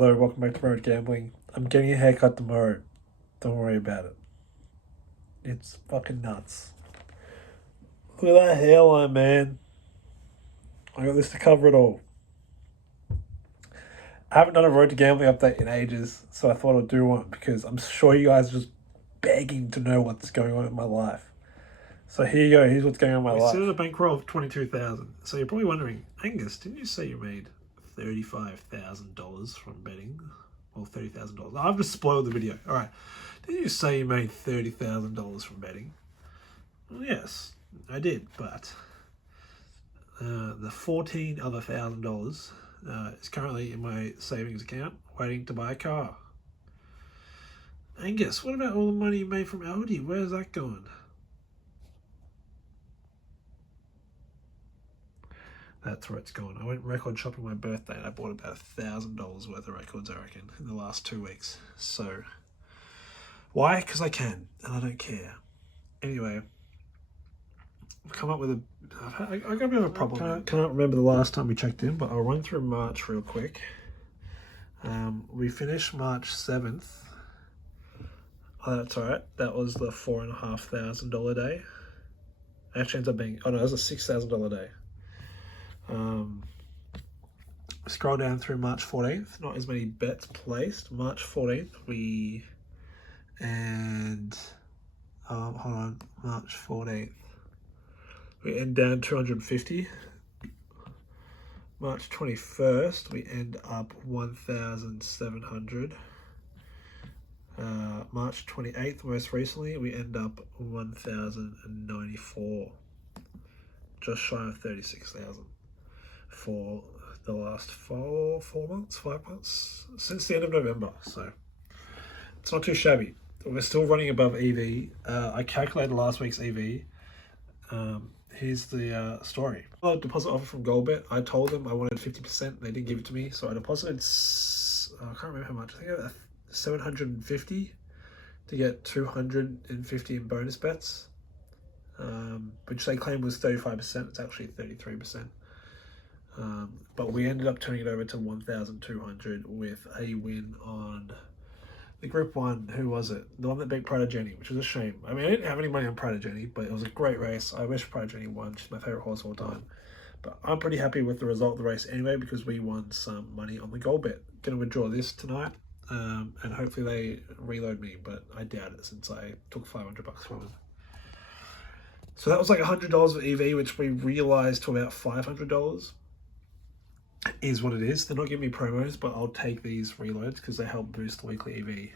Hello, welcome back to Road Gambling. I'm getting a haircut tomorrow. Don't worry about it. It's fucking nuts. Look at that hairline, man. I got this to cover it all. I haven't done a Road to Gambling update in ages, so I thought I'd do one because I'm sure you guys are just begging to know what's going on in my life. So here you go. Here's what's going on in my life. We sit at a bankroll of 22,000. So you're probably wondering, Angus, didn't you say you made $35,000 from betting? Well, $30,000. I've just spoiled the video. All right. Didn't you say you made $30,000 from betting? Well, yes, I did, but the $14 other $1,000 is currently in my savings account, waiting to buy a car. Angus, what about all the money you made from Aldi? Where's that going? That's where it's gone. I went record shopping my birthday and I bought about $1,000 worth of records, I reckon, in the last 2 weeks. So, why? Because I can, and I don't care. Anyway, I've come up with a... I got a bit of a problem. I can't remember the last time we checked in, but I'll run through March real quick. We finished March 7th. Oh, that's alright. That was the $4,500 day. Actually ends up being... Oh no, that was a $6,000 day. Scroll down through March 14th, not as many bets placed. March 14th, hold on, March 14th, we end down 250. March 21st, we end up 1,700. March 28th, most recently, we end up 1,094. Just shy of 36,000 for the last 5 months, since the end of November. So it's not too shabby. We're still running above EV. I calculated last week's EV. Here's the story. Well, deposit offer from GoldBet. I told them I wanted 50%. They didn't give it to me, so I deposited. I can't remember how much. I think 750 to get 250 in bonus bets, which they claimed was 35%. It's actually 33%. But we ended up turning it over to 1,200 with a win on the Group 1. Who was it? The one that beat Prodigy, which was a shame. I mean, I didn't have any money on Prodigy, but it was a great race. I wish Prodigy won. She's my favourite horse of all time. But I'm pretty happy with the result of the race anyway, because we won some money on the GoldBet. Going to withdraw this tonight, and hopefully they reload me, but I doubt it since I took $500 from them. So that was like $100 of EV, which we realised to about $500. Is what it is. They're not giving me promos, but I'll take these reloads because they help boost the weekly EV.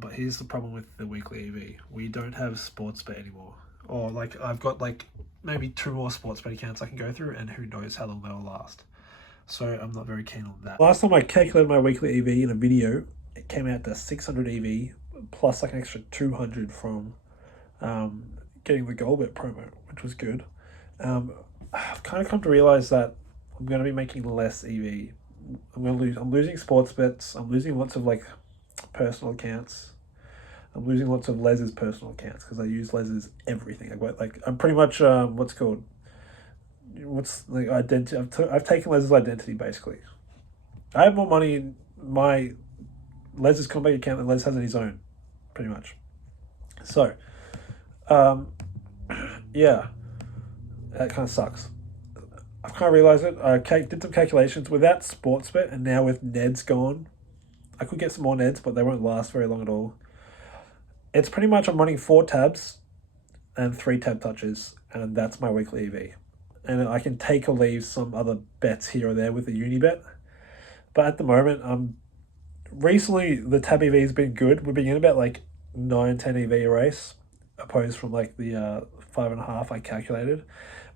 But here's the problem with the weekly EV. We don't have Sportsbet anymore. Or like I've got like maybe 2 more Sportsbet accounts I can go through, and who knows how long they'll last. So I'm not very keen on that. Last time I calculated my weekly EV in a video, it came out to 600 EV plus like an extra 200 from getting the GoldBet promo, which was good. I've kind of come to realize that I'm going to be making less EV. I'm losing sports bets. I'm losing lots of like personal accounts. I'm losing lots of Les's personal accounts because I use Les's everything. I'm pretty much identity. I've taken Les's identity basically. I have more money in my Les's combat account than Les has in his own, pretty much. So, yeah, that kind of sucks. I've kind of realised it. I did some calculations without Sportsbet, and now with Neds gone, I could get some more Neds, but they won't last very long at all. It's pretty much I'm running 4 tabs and 3 tab touches, and that's my weekly EV. And I can take or leave some other bets here or there with the Unibet. But at the moment, recently the tab EV has been good. We've been in about like 9-10 EV a race, opposed from like the 5.5 I calculated.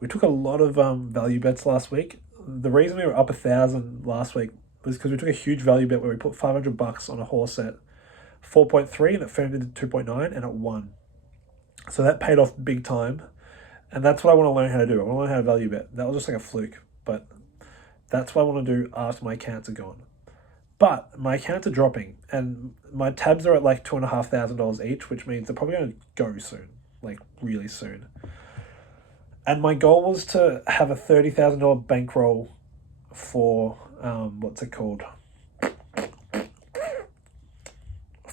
We took a lot of value bets last week. The reason we were up 1,000 last week was because we took a huge value bet where we put $500 on a horse at 4.3 and it firmed into 2.9 and it won. So that paid off big time. And that's what I want to learn how to do. I want to learn how to value bet. That was just like a fluke, but that's what I want to do after my accounts are gone. But my accounts are dropping and my tabs are at like $2,500 each, which means they're probably going to go soon, like really soon. And my goal was to have a $30,000 bankroll for,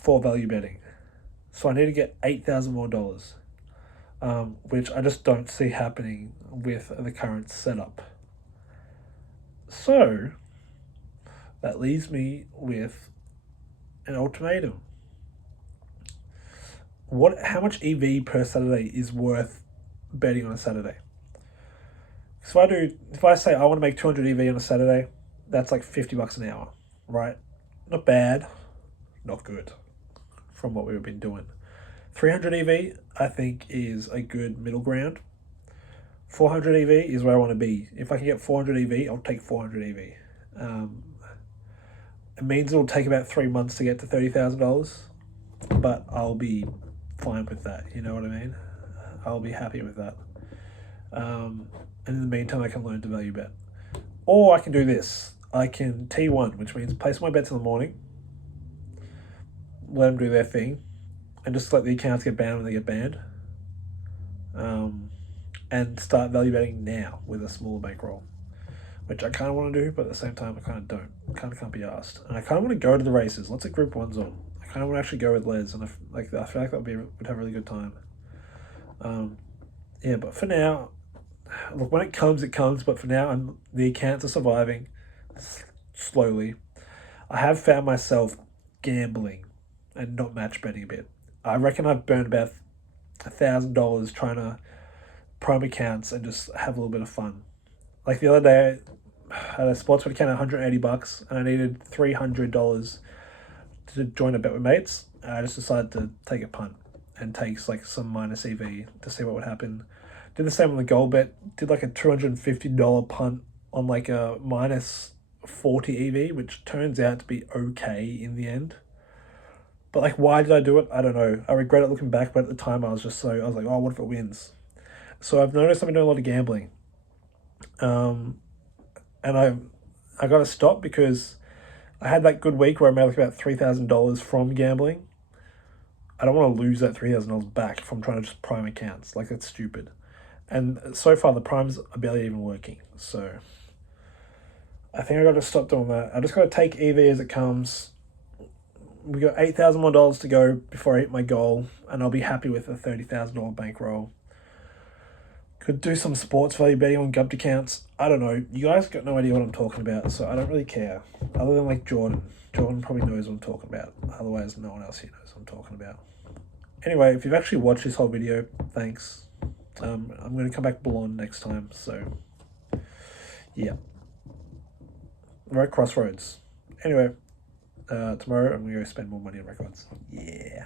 for value betting. So I need to get $8,000 more dollars, which I just don't see happening with the current setup. So that leaves me with an ultimatum. How much EV per Saturday is worth betting on a Saturday? So if I say I want to make 200 EV on a Saturday, that's like $50 an hour, right? Not bad, not good from what we've been doing. 300 EV, I think, is a good middle ground. 400 EV is where I want to be. If I can get 400 EV, I'll take 400 EV. It means it'll take about 3 months to get to $30,000, but I'll be fine with that. You know what I mean? I'll be happy with that. And in the meantime, I can learn to value bet. Or I can do this. I can T1, which means place my bets in the morning, let them do their thing, and just let the accounts get banned when they get banned. And start value betting now with a smaller bankroll, which I kind of want to do, but at the same time, I kind of don't. I kind of can't be asked. And I kind of want to go to the races. Lots of Group 1s on. I kind of want to actually go with Les, and I feel like that would have a really good time. Yeah, but for now, look, when it comes, it comes. But for now, the accounts are surviving slowly. I have found myself gambling and not match betting a bit. I reckon I've burned about $1,000 trying to prime accounts and just have a little bit of fun. Like the other day, I had a sportsbook account at $180 and I needed $300 to join a bet with mates. And I just decided to take a punt and take like some minus EV to see what would happen. Did the same on the goal bet. Did like a $250 punt on like a minus 40 EV, which turns out to be okay in the end. But like, why did I do it? I don't know. I regret it looking back, but at the time I was like, oh, what if it wins? So I've noticed I've been doing a lot of gambling. And I got to stop because I had that good week where I made like about $3,000 from gambling. I don't want to lose that $3,000 back from trying to just prime accounts. Like, that's stupid. And so far, the primes are barely even working. So I think I got to stop doing that. I just got to take EV as it comes. We got $8,000 more dollars to go before I hit my goal, and I'll be happy with a $30,000 bankroll. Could do some sports value betting on Gubbed accounts. I don't know. You guys got no idea what I'm talking about, so I don't really care. Other than like Jordan. Jordan probably knows what I'm talking about. Otherwise, no one else here knows what I'm talking about. Anyway, if you've actually watched this whole video, thanks. I'm going to come back blonde next time, so yeah. We're at Crossroads. Anyway, tomorrow I'm going to go spend more money on records. Yeah.